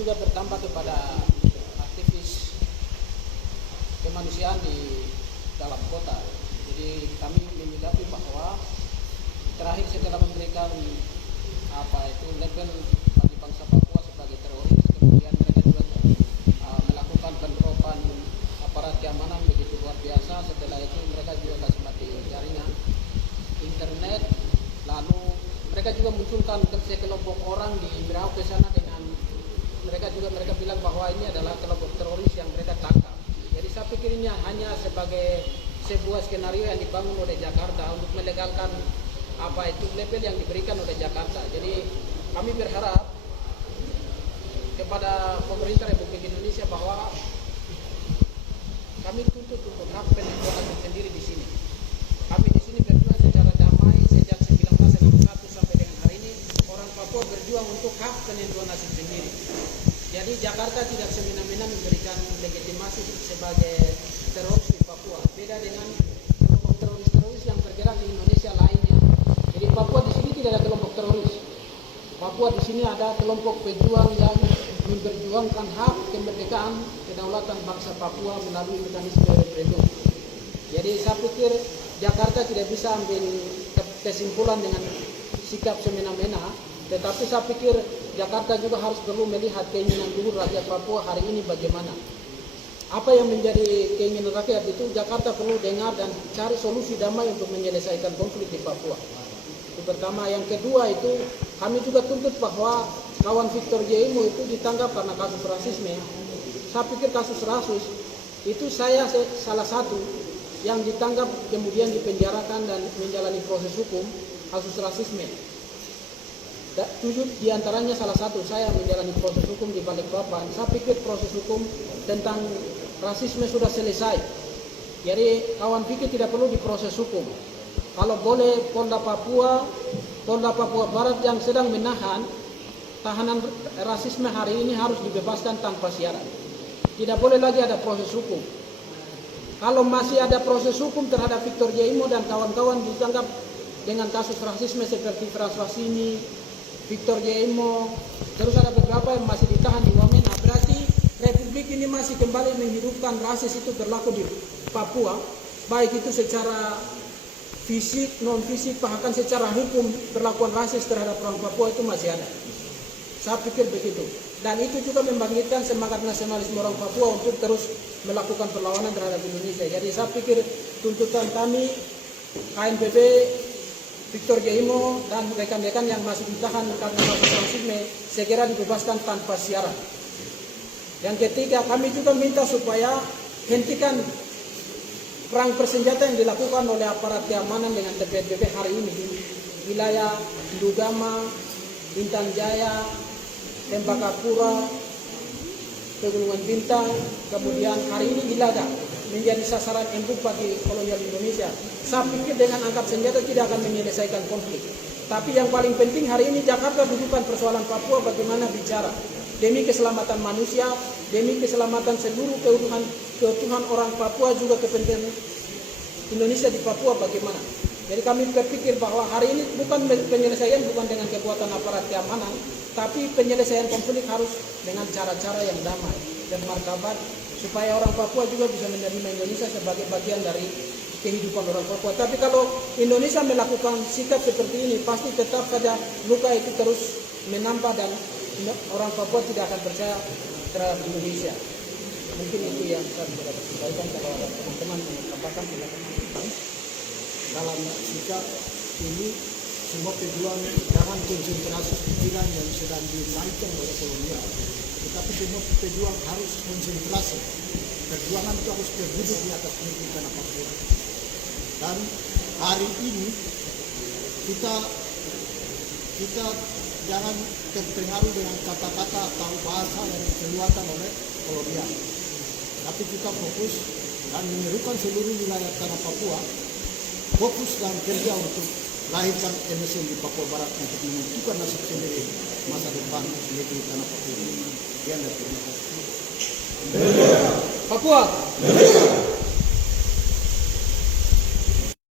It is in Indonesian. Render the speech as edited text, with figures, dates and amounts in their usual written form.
juga bertambah kepada aktivis kemanusiaan di dalam kota. Jadi kami menyikapi bahwa terakhir setelah memberikan label bagi bangsa Papua sebagai teroris, kemudian mereka juga melakukan penerapan aparat keamanan begitu luar biasa. Setelah itu mereka juga kasih mati jaringan internet, lalu mereka juga munculkan sekelompok orang di Merauke sana dengan mereka bilang bahwa ini adalah kelompok teroris yang mereka tangkap. Jadi saya pikir ini hanya sebagai sebuah skenario yang dibangun oleh Jakarta untuk melegalkan label yang diberikan oleh Jakarta. Jadi kami berharap kepada pemerintah Republik Indonesia bahwa kami tuntut untuk hak peninjauan sendiri di sini. Kami di sini berjuang secara damai sejak 1961 sampai dengan hari ini. Orang Papua berjuang untuk hak peninjauan nasib sendiri. Jadi Jakarta tidak semena-mena memberikan legitimasi sebagai teroris di Papua. Beda dengan kelompok teroris-teroris yang bergerak di Indonesia lainnya. Jadi Papua di sini tidak ada kelompok teroris. Papua di sini ada kelompok pejuang yang memperjuangkan hak kemerdekaan kedaulatan bangsa Papua melalui mekanisme referendum. Jadi saya pikir Jakarta tidak bisa ambil kesimpulan dengan sikap semena-mena, tetapi saya pikir Jakarta juga harus perlu melihat keinginan dulu rakyat Papua hari ini bagaimana. Apa yang menjadi keinginan rakyat itu Jakarta perlu dengar dan cari solusi damai untuk menyelesaikan konflik di Papua. Itu pertama. Yang kedua itu kami juga tuntut bahwa kawan Victor J.Imo itu ditangkap karena kasus rasisme. Saya pikir kasus rasis itu saya salah satu yang ditangkap kemudian dipenjarakan dan menjalani proses hukum kasus rasisme. 7 diantaranya salah satu saya menjalani proses hukum di Balikpapan. Saya pikir proses hukum tentang rasisme sudah selesai. Jadi kawan pikir tidak perlu diproses hukum. Kalau boleh Polda Papua Barat yang sedang menahan tahanan rasisme hari ini harus dibebaskan tanpa syarat. Tidak boleh lagi ada proses hukum. Kalau masih ada proses hukum terhadap Victor J.Imo dan kawan-kawan ditangkap dengan kasus rasisme seperti Frans Wasini, Victor J.Imo, terus ada beberapa yang masih ditahan di Wamena, berarti Republik ini masih kembali menghidupkan rasis itu berlaku di Papua, baik itu secara fisik, non fisik, bahkan secara hukum perlakuan rasis terhadap orang Papua itu masih ada. Saya pikir begitu. Dan itu juga membangkitkan semangat nasionalisme orang Papua untuk terus melakukan perlawanan terhadap Indonesia. Jadi saya pikir tuntutan kami, KNPB, Victor J.Imo dan rekan-rekan yang masih ditahan karena kasus rasisme segera dibebaskan tanpa syarat. Yang ketiga, kami juga minta supaya hentikan perang bersenjata yang dilakukan oleh aparat keamanan dengan TPNPB hari ini di wilayah Dugama, Bintang Jaya, Tembakapura, Pegunungan Bintang, kemudian hari ini di Lada menjadi sasaran empuk bagi kolonial Indonesia. Saya pikir dengan angkat senjata tidak akan menyelesaikan konflik. Tapi yang paling penting hari ini Jakarta dudukan persoalan Papua bagaimana bicara demi keselamatan manusia, demi keselamatan seluruh keutuhan orang Papua, juga kepentingan Indonesia di Papua bagaimana. Jadi kami berpikir bahwa hari ini penyelesaian bukan dengan kekuatan aparat keamanan, tapi penyelesaian konflik harus dengan cara-cara yang damai dan martabat, supaya orang Papua juga bisa menerima Indonesia sebagai bagian dari kehidupan orang Papua. Tapi kalau Indonesia melakukan sikap seperti ini, pasti tetap saja luka itu terus menambah dan orang Papua tidak akan percaya terhadap Indonesia. Mungkin itu yang saya bisa sampaikan. Kalau ada teman-teman menyampaikan silakan. Dalam sikap ini semua pejuang jangan konsentrasi pikiran yang sedang dinaikkan oleh kolonial, tetapi semua pejuang harus konsentrasi. Perjuangan itu harus berduduk di atas negeri tanah Papua. Dan hari ini kita jangan terpengaruh dengan kata-kata atau bahasa yang dikeluarkan oleh kolonial, tapi kita fokus dan menyerukan seluruh wilayah tanah Papua fokus dan kerja untuk lahirkan MSN di Papua Barat untuk menentukan nasib sendiri masa depan negeri tanah Papua. Sekian dan terima kasih. Papua.